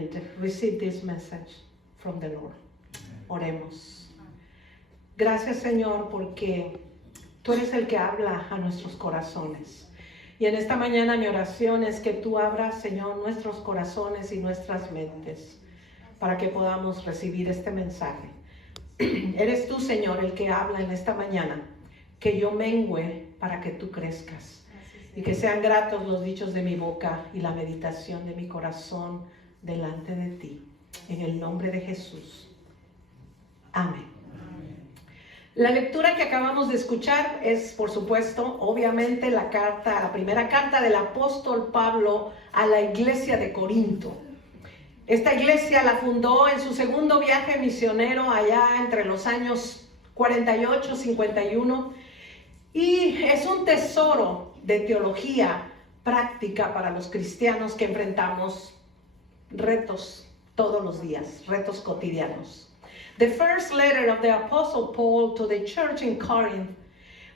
and receive this message from the Lord. Oremos. Gracias, Señor, porque tú eres el que habla a nuestros corazones. Y en esta mañana mi oración es que tú abras, Señor, nuestros corazones y nuestras mentes para que podamos recibir este mensaje. Eres tú, Señor, el que habla en esta mañana, que yo mengüe para que tú crezcas. Y que sean gratos los dichos de mi boca y la meditación de mi corazón delante de ti. En el nombre de Jesús. Amén. La lectura que acabamos de escuchar es, por supuesto, obviamente la primera carta del apóstol Pablo a la iglesia de Corinto. Esta iglesia la fundó en su segundo viaje misionero allá entre los años 48 y 51 y es un tesoro de teología práctica para los cristianos que enfrentamos retos todos los días, retos cotidianos. The first letter of the Apostle Paul to the church in Corinth,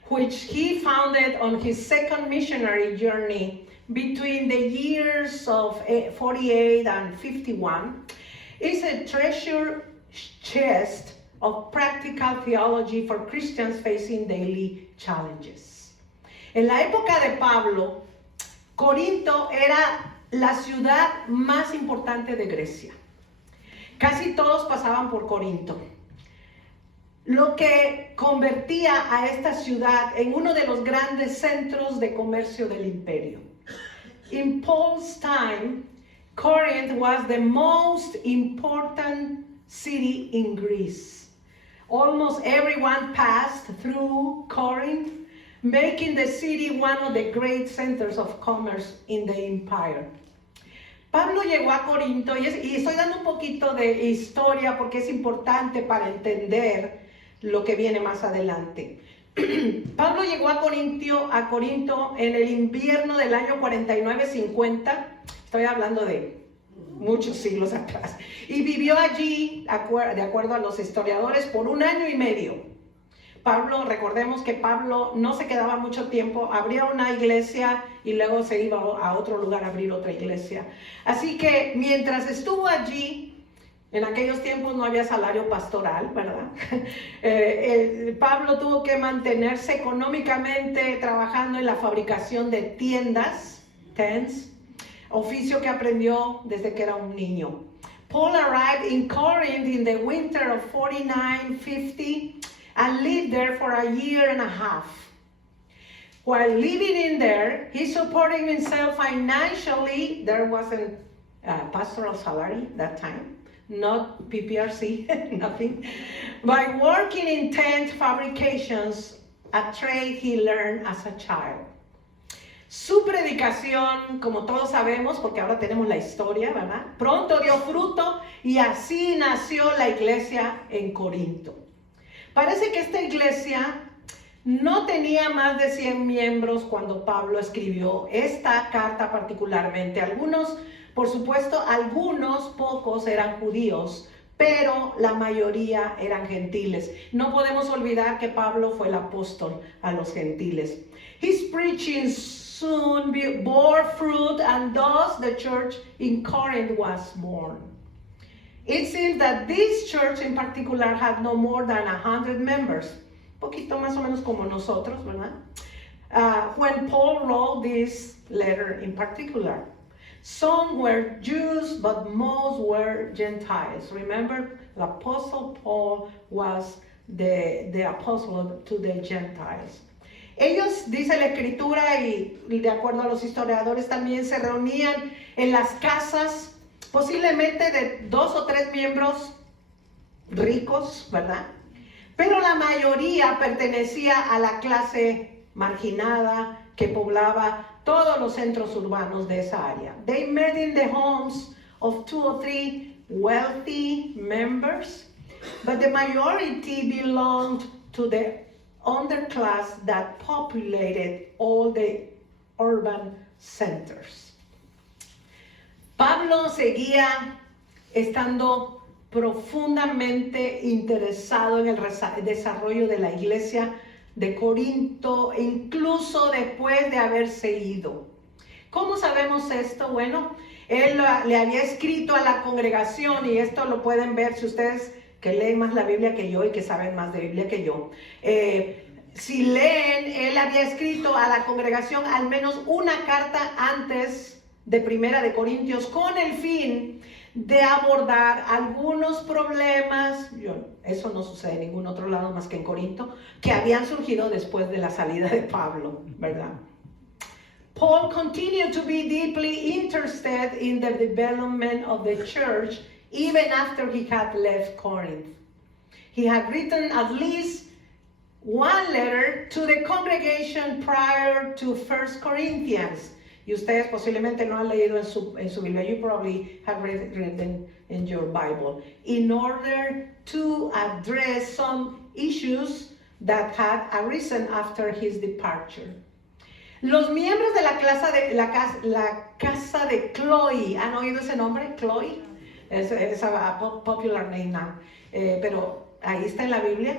which he founded on his second missionary journey between the years of 48 and 51, is a treasure chest of practical theology for Christians facing daily challenges. En la época de Pablo, Corinto era la ciudad más importante de Grecia. Casi todos pasaban por Corinto, lo que convertía a esta ciudad en uno de los grandes centros de comercio del imperio. In Paul's time, Corinth was the most important city in Greece. Almost everyone passed through Corinth, making the city one of the great centers of commerce in the empire. Pablo llegó a Corinto y estoy dando un poquito de historia porque es importante para entender lo que viene más adelante. Pablo llegó a Corinto en el invierno del año 49-50, estoy hablando de muchos siglos atrás, y vivió allí, de acuerdo a los historiadores, por 1 año y medio. Recordemos que Pablo no se quedaba mucho tiempo, abría una iglesia y luego se iba a otro lugar a abrir otra iglesia. Así que mientras estuvo allí, en aquellos tiempos no había salario pastoral, ¿verdad? Pablo tuvo que mantenerse económicamente trabajando en la fabricación de tents, oficio que aprendió desde que era un niño. Paul arrived in Corinth in the winter of 49-50 and lived there for a year and a half. While living in there, he supported himself financially. There wasn't pastoral salary that time, not PPRC, nothing. By working in tent fabrications, a trade he learned as a child. Su predicación, como todos sabemos, porque ahora tenemos la historia, ¿verdad? Pronto dio fruto y así nació la iglesia en Corinto. Parece que esta iglesia no tenía más de 100 miembros cuando Pablo escribió esta carta particularmente. Algunos, por supuesto, pocos eran judíos, pero la mayoría eran gentiles. No podemos olvidar que Pablo fue el apóstol a los gentiles. His preaching soon bore fruit, and thus the church in Corinth was born. It seems that this church in particular had no more than 100 members. Poquito más o menos como nosotros, ¿verdad? When Paul wrote this letter in particular. Some were Jews, but most were Gentiles. Remember, the Apostle Paul was the apostle to the Gentiles. Ellos, dice la escritura, y de acuerdo a los historiadores también, se reunían en las casas posiblemente de 2 o 3 miembros ricos, ¿verdad? Pero la mayoría pertenecía a la clase marginada que poblaba todos los centros urbanos de esa área. They met in the homes of 2 or 3 wealthy members, but the majority belonged to the underclass that populated all the urban centers. Pablo seguía estando profundamente interesado en el desarrollo de la iglesia de Corinto, incluso después de haberse ido. ¿Cómo sabemos esto? Bueno, Él le había escrito a la congregación, y esto lo pueden ver si ustedes que leen más la Biblia que yo y que saben más de Biblia que yo. Si leen, él había escrito a la congregación al menos una carta antes de Primera de Corintios con el fin de abordar algunos problemas, eso no sucede en ningún otro lado más que en Corinto, que habían surgido después de la salida de Pablo, ¿verdad? Paul continued to be deeply interested in the development of the church even after he had left Corinth. He had written at least one letter to the congregation prior to 1 Corinthians. Y ustedes posiblemente no han leído en su Biblia. You probably have read them in your Bible. In order to address some issues that had arisen after his departure. Los miembros de la casa de Chloe, ¿han oído ese nombre? Chloe, es a popular name now, pero ahí está en la Biblia.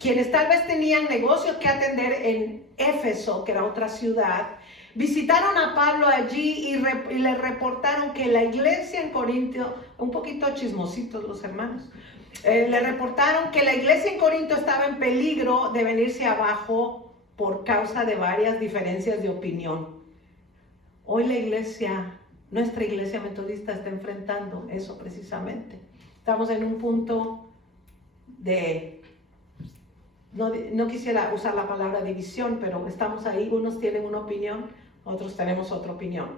Quienes tal vez tenían negocios que atender en Éfeso, que era otra ciudad, visitaron a Pablo allí y le reportaron que la iglesia en Corinto, un poquito chismositos los hermanos, le reportaron que la iglesia en Corinto estaba en peligro de venirse abajo por causa de varias diferencias de opinión. Hoy nuestra iglesia metodista está enfrentando eso precisamente. Estamos en un punto de, no quisiera usar la palabra división, pero estamos ahí, unos tienen una opinión, otros tenemos otra opinión.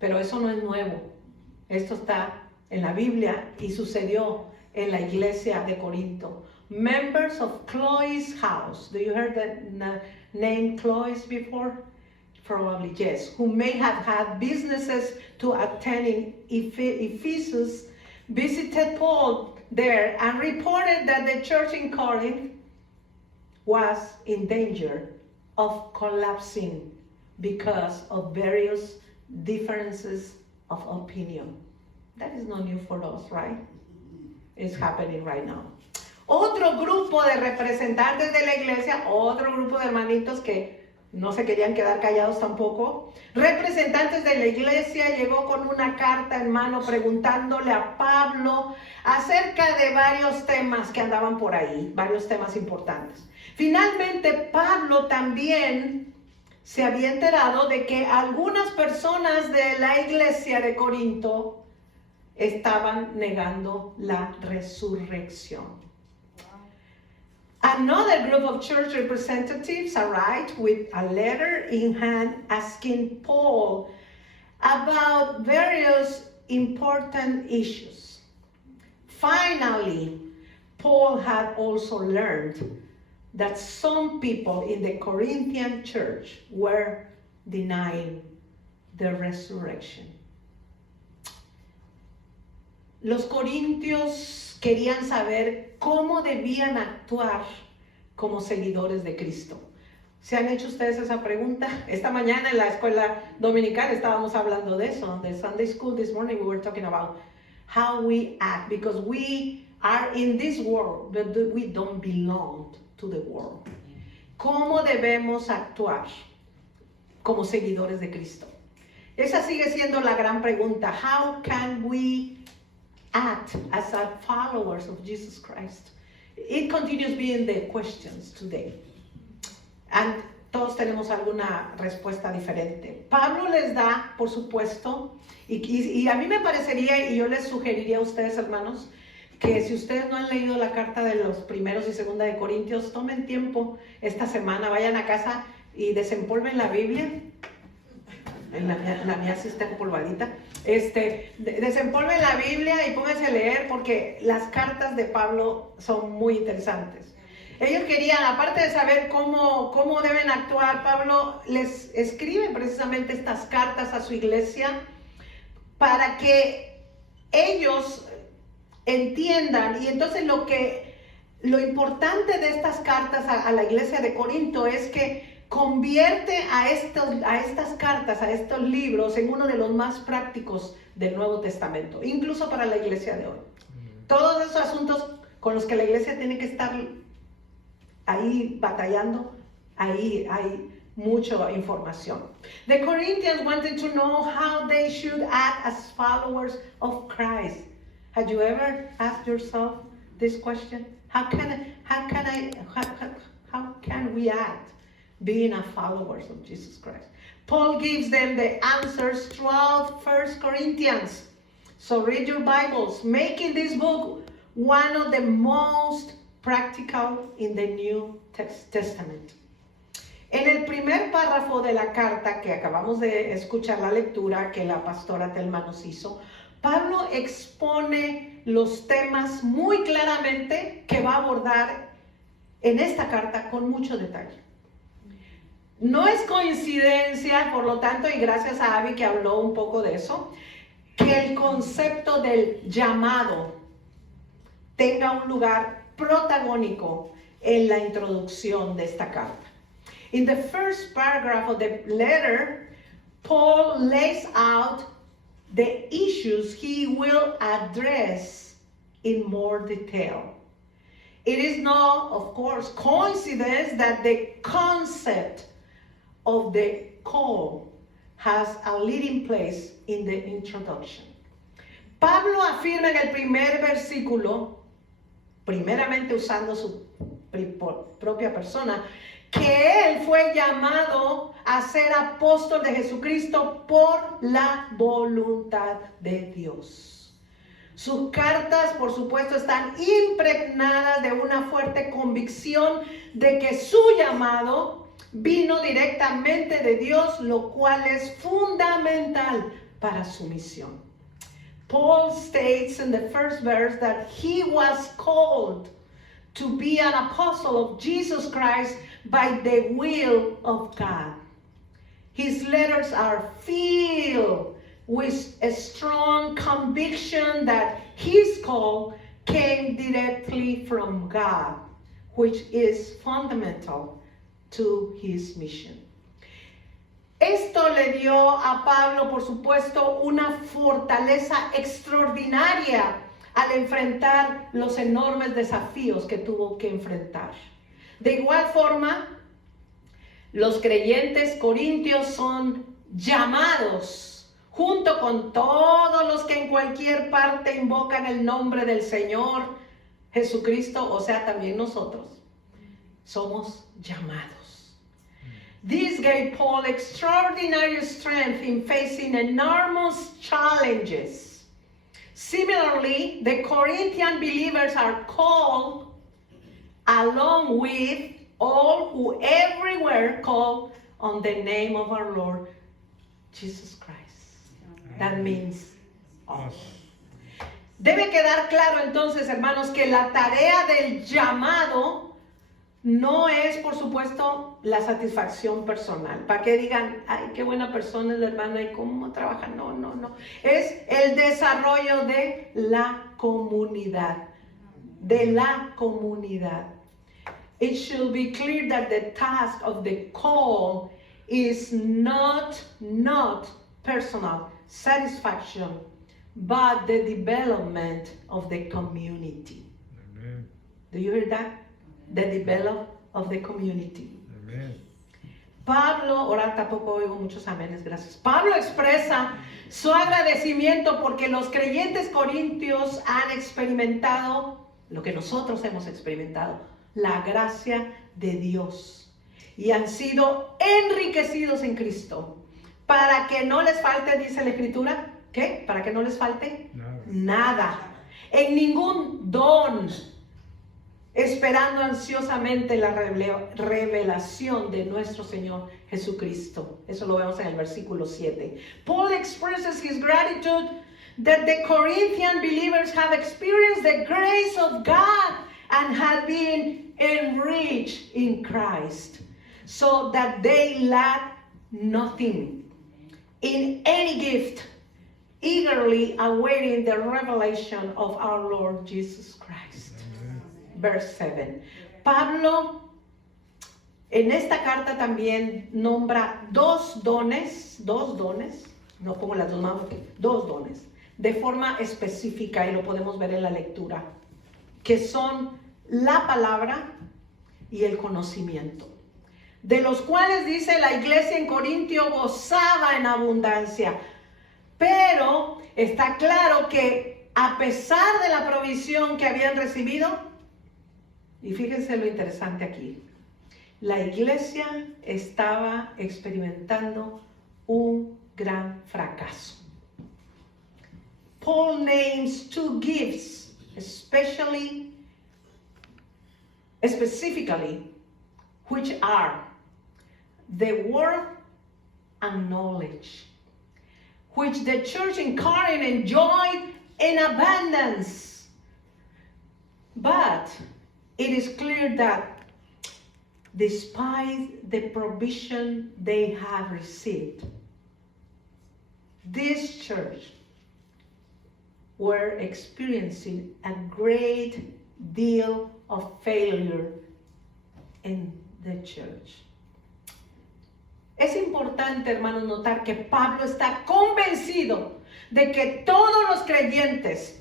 Pero eso no es nuevo, esto está en la Biblia y sucedió en la iglesia de Corinto. Members of Chloe's house. Do you heard the name Chloe's before? Probably yes. Who may have had businesses to attend in Ephesus, visited Paul there and reported that the church in Corinth was in danger of collapsing because of various differences of opinion. That is not new for us, right? It's happening right now. Otro grupo de representantes de la iglesia, otro grupo de hermanitos que no se querían quedar callados tampoco, representantes de la iglesia, llegó con una carta en mano preguntándole a Pablo acerca de varios temas que andaban por ahí, varios temas importantes. Finalmente, Pablo también se había enterado de que algunas personas de la iglesia de Corinto estaban negando la resurrección. Another group of church representatives arrived with a letter in hand asking Paul about various important issues. Finally, Paul had also learned that some people in the Corinthian church were denying the resurrection. Los corintios querían saber cómo debían actuar como seguidores de Cristo. ¿Se han hecho ustedes esa pregunta? Esta mañana en la escuela dominical estábamos hablando de eso. The Sunday school this morning we were talking about how we act, because we are in this world, but we don't belong to the world. ¿Cómo debemos actuar como seguidores de Cristo? Esa sigue siendo la gran pregunta. How can we act as followers of Jesus Christ? It continues being the questions today. And todos tenemos alguna respuesta diferente. Pablo les da, por supuesto, y a mí me parecería, y yo les sugeriría a ustedes, hermanos, que si ustedes no han leído la carta de los primeros y segunda de Corintios, tomen tiempo esta semana, vayan a casa y desempolven la Biblia. La mía sí está empolvadita. Desempolven la Biblia y pónganse a leer, porque las cartas de Pablo son muy interesantes. Ellos querían, aparte de saber cómo deben actuar, Pablo les escribe precisamente estas cartas a su iglesia para que ellos entiendan. Y entonces lo importante de estas cartas a la iglesia de Corinto es que convierte a estas cartas, a estos libros, en uno de los más prácticos del Nuevo Testamento, incluso para la iglesia de hoy. Todos esos asuntos con los que la iglesia tiene que estar ahí batallando, ahí hay mucha información. The Corinthians wanted to know how they should act as followers of Christ. Had you ever asked yourself this question? How can we act being a followers of Jesus Christ? Paul gives them the answers throughout 1 Corinthians. So read your Bibles, making this book one of the most practical in the New Testament. En el primer párrafo de la carta que acabamos de escuchar la lectura que la pastora Telma nos hizo, Pablo expone los temas muy claramente que va a abordar en esta carta con mucho detalle. No es coincidencia, por lo tanto, y gracias a Abby que habló un poco de eso, que el concepto del llamado tenga un lugar protagónico en la introducción de esta carta. In the first paragraph of the letter, Paul lays out the issues he will address in more detail. It is not, of course, coincidence that the concept of the call has a leading place in the introduction. Pablo afirma en el primer versículo, primeramente usando su propia persona, que él fue llamado a ser apóstol de Jesucristo por la voluntad de Dios. Sus cartas, por supuesto, están impregnadas de una fuerte convicción de que su llamado vino directamente de Dios, lo cual es fundamental para su misión. Paul states in the first verse that he was called to be an apostle of Jesus Christ by the will of God. His letters are filled with a strong conviction that his call came directly from God, which is fundamental to his mission. Esto le dio a Pablo, por supuesto, una fortaleza extraordinaria al enfrentar los enormes desafíos que tuvo que enfrentar. De igual forma, los creyentes corintios son llamados, junto con todos los que en cualquier parte invocan el nombre del Señor Jesucristo, o sea, también nosotros, somos llamados. This gave Paul extraordinary strength in facing enormous challenges. Similarly, the Corinthian believers are called along with all who everywhere call on the name of our Lord Jesus Christ. That means us. Debe quedar claro entonces, hermanos, que la tarea del llamado no es, por supuesto, la satisfacción personal. Para que digan, ay, qué buena persona es la hermana y cómo trabaja. No. Es el desarrollo de la comunidad. De la comunidad. It should be clear that the task of the call is not personal satisfaction, but the development of the community. Amen. Do you hear that? The development of the community. Amen. Pablo, ahora tampoco oigo muchos amenes, gracias. Pablo expresa su agradecimiento porque los creyentes corintios han experimentado lo que nosotros hemos experimentado, la gracia de Dios, y han sido enriquecidos en Cristo, para que no les falte, dice la Escritura, ¿qué? Para que no les falte nada, en ningún don, esperando ansiosamente la revelación de nuestro Señor Jesucristo. Eso lo vemos en el versículo 7. Paul expresses his gratitude that the Corinthian believers have experienced the grace of God and have been enriched in Christ, so that they lack nothing in any gift, eagerly awaiting the revelation of our Lord Jesus Christ. Amen. Verse 7. Pablo en esta carta también nombra dos dones, no pongo las dos manos, dos dones, de forma específica, y lo podemos ver en la lectura, que son la palabra y el conocimiento. de los cuales dice la iglesia en Corintio gozaba en abundancia. Pero está claro que a pesar de la provisión que habían recibido, y fíjense lo interesante aquí, la iglesia estaba experimentando un gran fracaso. Paul names two gifts, specifically, which are the word and knowledge, which the church in Corinth enjoyed in abundance. But it is clear that despite the provision they have received, this church were experiencing a great deal of failure in the church. Es importante, hermanos, notar que Pablo está convencido de que todos los creyentes,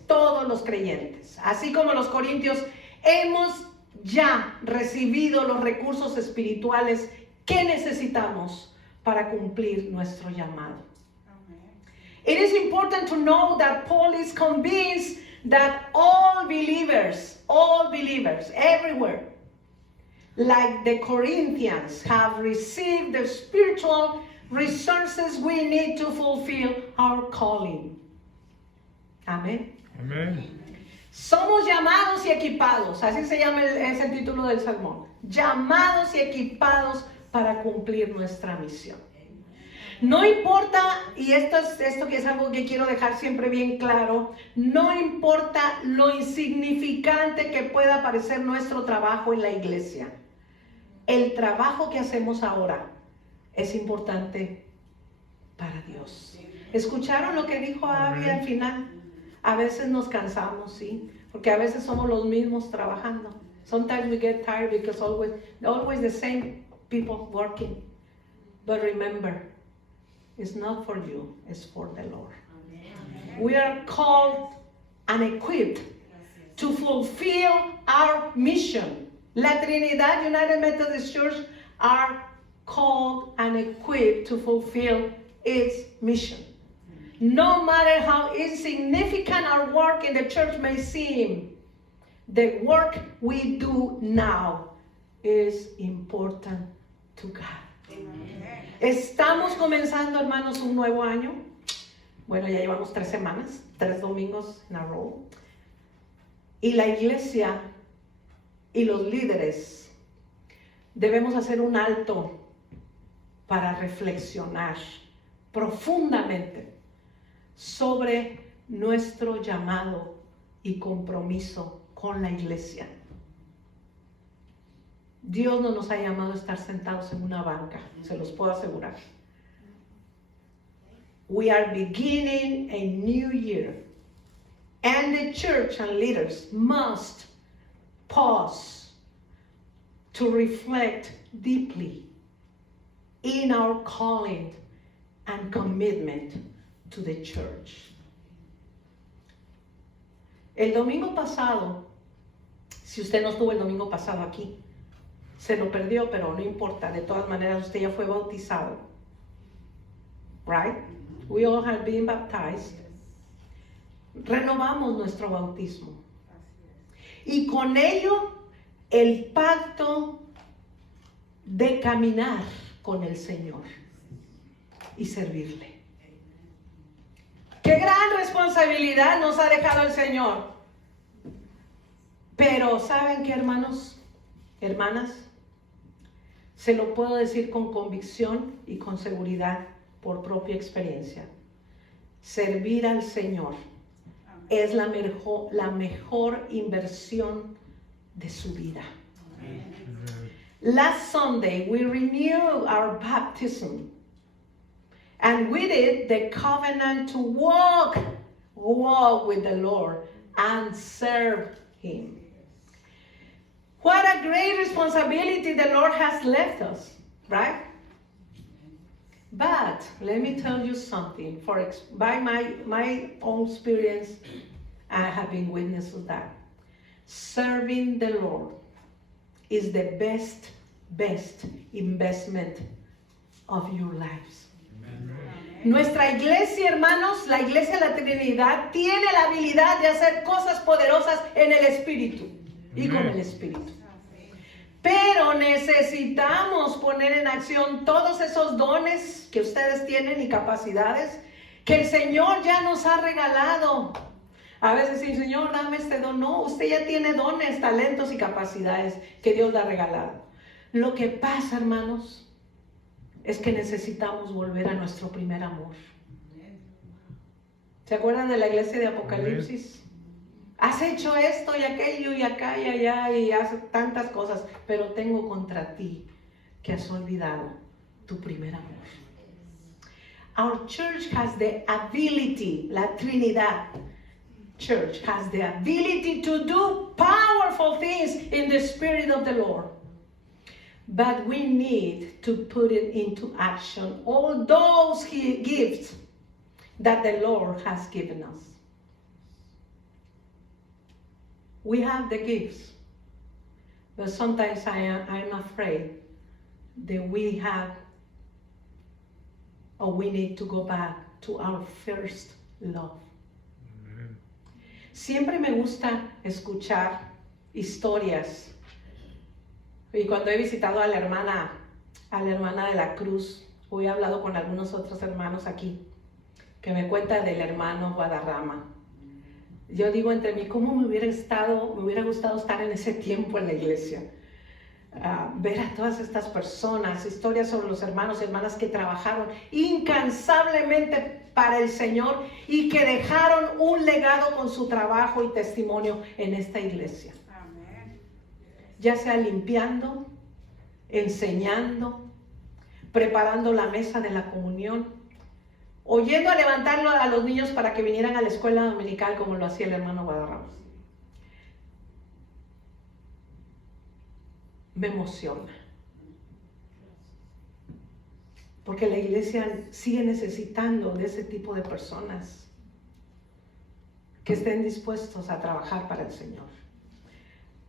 así como los corintios, hemos ya recibido los recursos espirituales que necesitamos para cumplir nuestro llamado. It is important to know that Paul is convinced that all believers everywhere, like the Corinthians, have received the spiritual resources we need to fulfill our calling. Amén. Amén. Somos llamados y equipados, así se llama es el título del sermón. Llamados y equipados para cumplir nuestra misión. No importa, y esto que es algo que quiero dejar siempre bien claro, no importa lo insignificante que pueda parecer nuestro trabajo en la iglesia. El trabajo que hacemos ahora es importante para Dios. ¿Escucharon lo que dijo Abby al final? A veces nos cansamos, sí, porque a veces somos los mismos trabajando. Sometimes we get tired because always the same people working. But remember, it's not for you, it's for the Lord. Amen. We are called and equipped to fulfill our mission. La Trinidad United Methodist Church are called and equipped to fulfill its mission. No matter how insignificant our work in the church may seem, the work we do now is important to God. Amen. Estamos comenzando, hermanos, un nuevo año. Bueno, ya llevamos 3 semanas, 3 domingos en a row. Y la iglesia y los líderes debemos hacer un alto para reflexionar profundamente sobre nuestro llamado y compromiso con la iglesia. Dios no nos ha llamado a estar sentados en una banca, se los puedo asegurar. We are beginning a new year, and the church and leaders must pause to reflect deeply in our calling and commitment to the church. El domingo pasado, si usted no estuvo el domingo pasado aquí, se lo perdió, pero no importa, de todas maneras usted ya fue bautizado. Right? We all have been baptized. Renovamos nuestro bautismo. Y con ello, el pacto de caminar con el Señor y servirle. ¡Qué gran responsabilidad nos ha dejado el Señor! Pero, ¿saben qué, hermanos, hermanas? Se lo puedo decir con convicción y con seguridad por propia experiencia. Servir al Señor es la mejor inversión de su vida. Last Sunday, we renewed our baptism. And with it, the covenant to walk with the Lord and serve Him. What a great responsibility the Lord has left us, right? But let me tell you something. By my own experience, I have been witness of that. Serving the Lord is the best best investment of your lives. Nuestra iglesia, hermanos, la iglesia de la Trinidad, tiene la habilidad de hacer cosas poderosas en el Espíritu y con el Espíritu. Pero necesitamos poner en acción todos esos dones que ustedes tienen y capacidades que el Señor ya nos ha regalado. A veces dicen, Señor, dame este don. No, usted ya tiene dones, talentos y capacidades que Dios le ha regalado. Lo que pasa, hermanos, es que necesitamos volver a nuestro primer amor. ¿Se acuerdan de la iglesia de Apocalipsis? Has hecho esto y aquello y acá y allá y haces tantas cosas, pero tengo contra ti que has olvidado tu primer amor. Our church has the ability, la Trinidad Church has the ability to do powerful things in the Spirit of the Lord. But we need to put it into action, all those gifts that the Lord has given us. We have the gifts, but sometimes I'm afraid that we need to go back to our first love. Siempre me gusta escuchar historias. Y cuando he visitado a la hermana de la Cruz, o he hablado con algunos otros hermanos aquí, que me cuentan del hermano Guadarrama. Yo digo entre mí, ¿cómo me hubiera gustado estar en ese tiempo en la iglesia? Ver a todas estas personas, historias sobre los hermanos y hermanas que trabajaron incansablemente para el Señor y que dejaron un legado con su trabajo y testimonio en esta iglesia. Amén. Ya sea limpiando, enseñando, preparando la mesa de la comunión, o yendo a levantarlo a los niños para que vinieran a la escuela dominical como lo hacía el hermano Guadarrama. Me emociona. Porque la iglesia sigue necesitando de ese tipo de personas que estén dispuestos a trabajar para el Señor.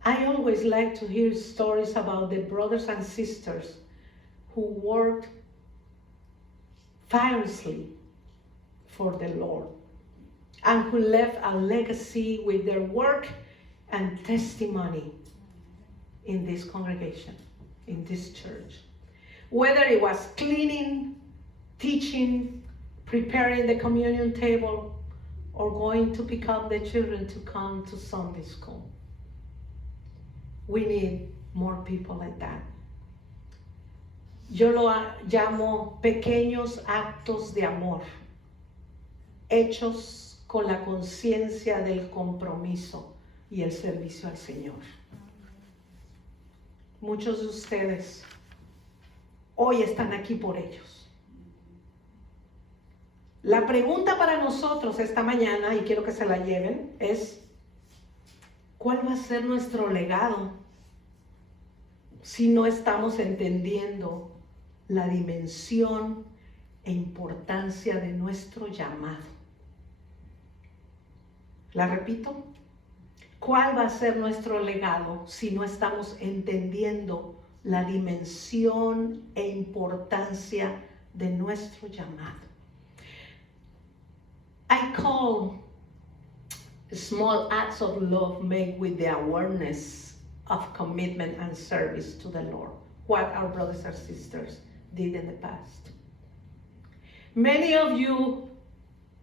I always like to hear stories about the brothers and sisters who worked tirelessly for the Lord and who left a legacy with their work and testimony in this congregation, in this church. Whether it was cleaning, teaching, preparing the communion table, or going to pick up the children to come to Sunday school. We need more people like that. Yo lo llamo pequeños actos de amor, hechos con la conciencia del compromiso y el servicio al Señor. Muchos de ustedes hoy están aquí por ellos. La pregunta para nosotros esta mañana, y quiero que se la lleven, es ¿cuál va a ser nuestro legado si no estamos entendiendo la dimensión e importancia de nuestro llamado? La repito, ¿cuál va a ser nuestro legado si no estamos entendiendo la dimensión e importancia de nuestro llamado? I call small acts of love made with the awareness of commitment and service to the Lord, what our brothers and sisters did in the past. Many of you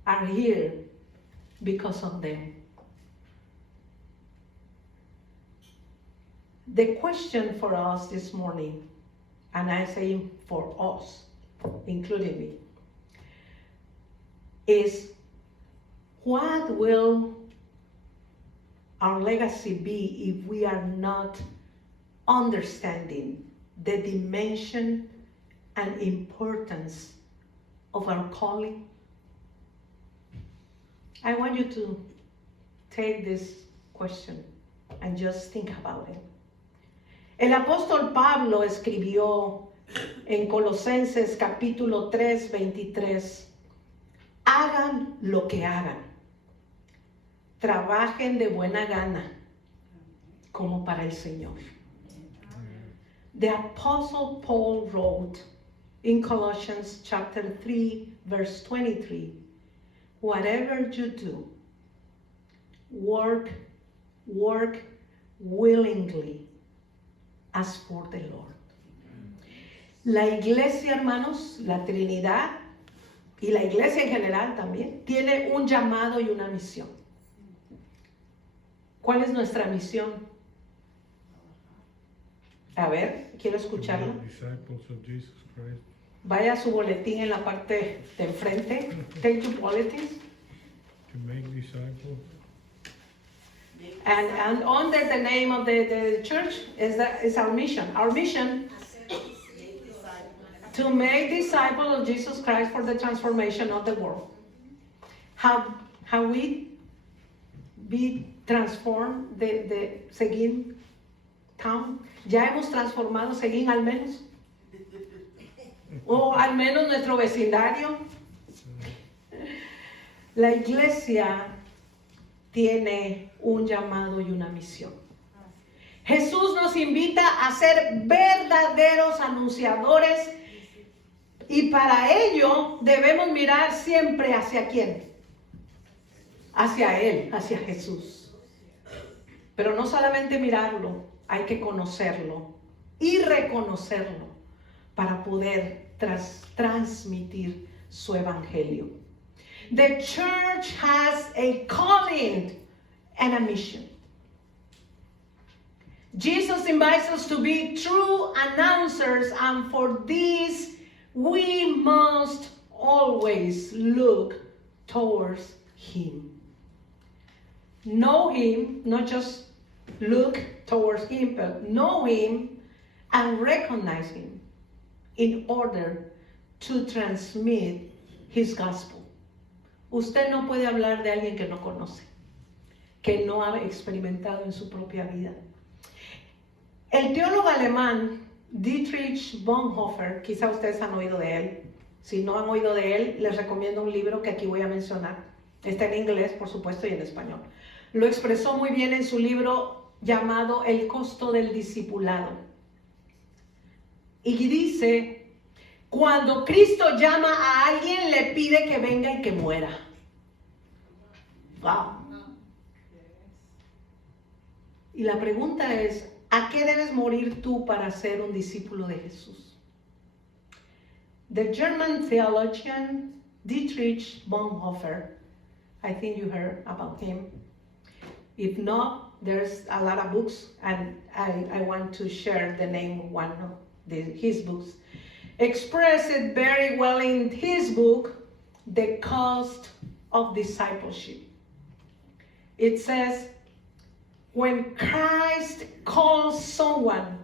are here because of them. The question for us this morning, and I say for us, including me, is what will our legacy be if we are not understanding the dimension and importance of our calling? I want you to take this question and just think about it. El apóstol Pablo escribió en Colosenses capítulo 3, 23, hagan lo que hagan, trabajen de buena gana como para el Señor. The Apostle Paul wrote in Colossians chapter 3, verse 23, whatever you do, work willingly as for the Lord. La iglesia, hermanos, la Trinidad y la iglesia en general también, tiene un llamado y una misión. ¿Cuál es nuestra misión? A ver, quiero escucharla. Vaya a su boletín en la parte de enfrente. Take your bulletins. To make disciples. And under the name of the church is our mission. Our mission to make disciples of Jesus Christ for the transformation of the world. How we be transformed de Seguin town. Ya hemos transformado Seguin al menos. O al menos nuestro vecindario. La iglesia tiene un llamado y una misión. Jesús nos invita a ser verdaderos anunciadores y para ello debemos mirar siempre hacia quién. Hacia Él, hacia Jesús. Pero no solamente mirarlo, hay que conocerlo y reconocerlo para poder transmitir su evangelio. The church has a calling and a mission. Jesus invites us to be true announcers, and for this we must always look towards Him. Know Him, not just look towards Him, but know Him and recognize Him in order to transmit His gospel. Usted no puede hablar de alguien que no conoce, que no ha experimentado en su propia vida. El teólogo alemán Dietrich Bonhoeffer, quizá ustedes han oído de él. Si no han oído de él, les recomiendo un libro que aquí voy a mencionar. Está en inglés, por supuesto, y en español. Lo expresó muy bien en su libro llamado El costo del discipulado. Y dice: cuando Cristo llama a alguien, le pide que venga y que muera. Wow. Y la pregunta es, ¿a qué debes morir tú para ser un discípulo de Jesús? The German theologian Dietrich Bonhoeffer, I think you heard about him. If not, there's a lot of books, and I want to share the name of one of his books. Express it very well in his book, The Cost of Discipleship. It says, when Christ calls someone,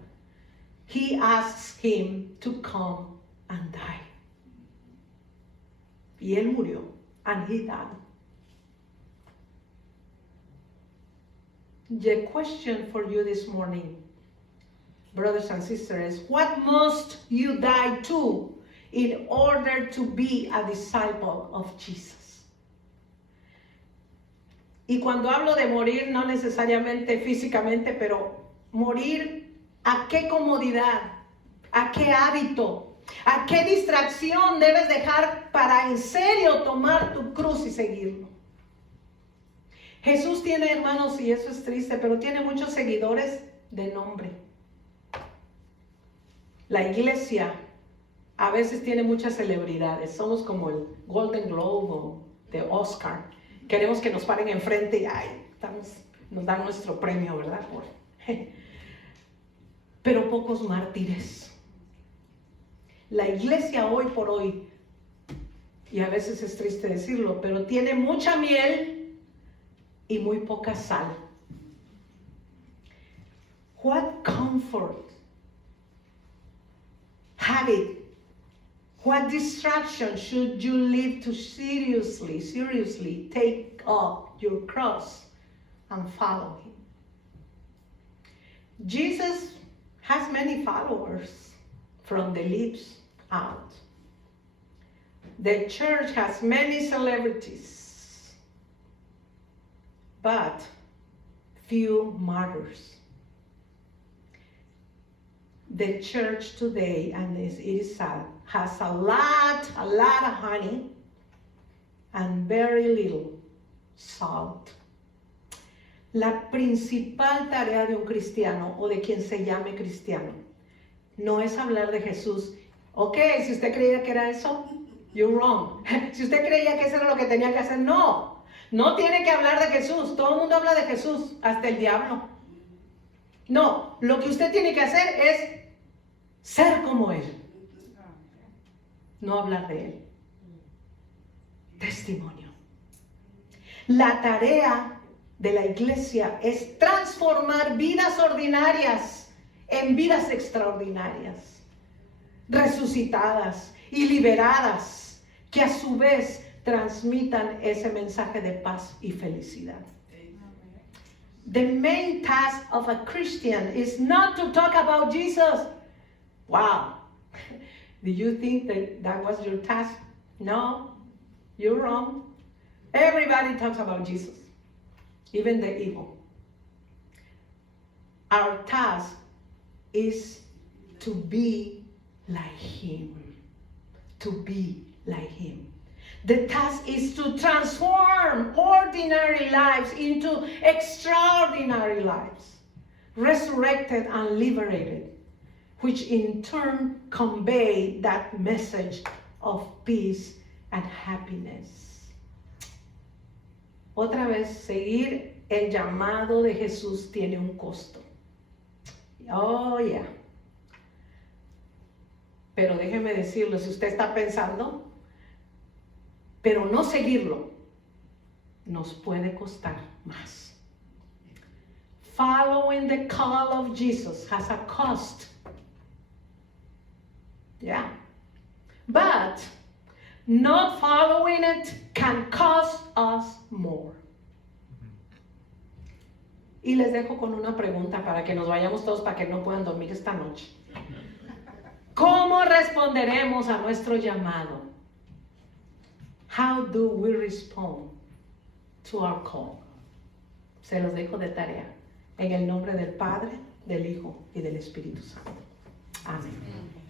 He asks him to come and die. Y él murió, and he died. The question for you this morning, brothers and sisters, what must you die to in order to be a disciple of Jesus? Y cuando hablo de morir, no necesariamente físicamente, pero morir a qué comodidad, a qué hábito, a qué distracción debes dejar para en serio tomar tu cruz y seguirlo. Jesús tiene, hermanos, y eso es triste, pero tiene muchos seguidores de nombre. La iglesia a veces tiene muchas celebridades. Somos como el Golden Globe o de Oscar. Queremos que nos paren enfrente y nos dan nuestro premio, ¿verdad? Pero pocos mártires. La iglesia hoy por hoy, y a veces es triste decirlo, pero tiene mucha miel y muy poca sal. What comfort, habit, what distraction should you live to seriously take up your cross and follow Him? Jesus has many followers from the lips out. The church has many celebrities, but few martyrs. the church today, and it is sad, has a lot of honey and very little salt. La principal tarea de un cristiano o de quien se llame cristiano no es hablar de Jesús. Ok, si usted creía que era eso, you're wrong. Si usted creía que eso era lo que tenía que hacer, no. No tiene que hablar de Jesús. Todo el mundo habla de Jesús, hasta el diablo. No, lo que usted tiene que hacer es ser como Él. No hablar de Él. Testimonio. La tarea de la iglesia es transformar vidas ordinarias en vidas extraordinarias, resucitadas y liberadas, que a su vez transmitan ese mensaje de paz y felicidad. The main task of a Christian is not to talk about Jesus. Wow. Do you think that was your task? No, you're wrong. Everybody talks about Jesus, even the evil. Our task is to be like Him. To be like Him. The task is to transform ordinary lives into extraordinary lives, resurrected and liberated, which in turn convey that message of peace and happiness. Otra vez, seguir el llamado de Jesús tiene un costo. Oh, yeah. Pero déjeme decirlo, si usted está pensando, pero no seguirlo, nos puede costar más. Following the call of Jesus has a cost. Yeah. But not following it can cost us more. Y les dejo con una pregunta para que nos vayamos todos, para que no puedan dormir esta noche. ¿Cómo responderemos a nuestro llamado? How do we respond to our call? Se los dejo de tarea. En el nombre del Padre, del Hijo y del Espíritu Santo. Amén.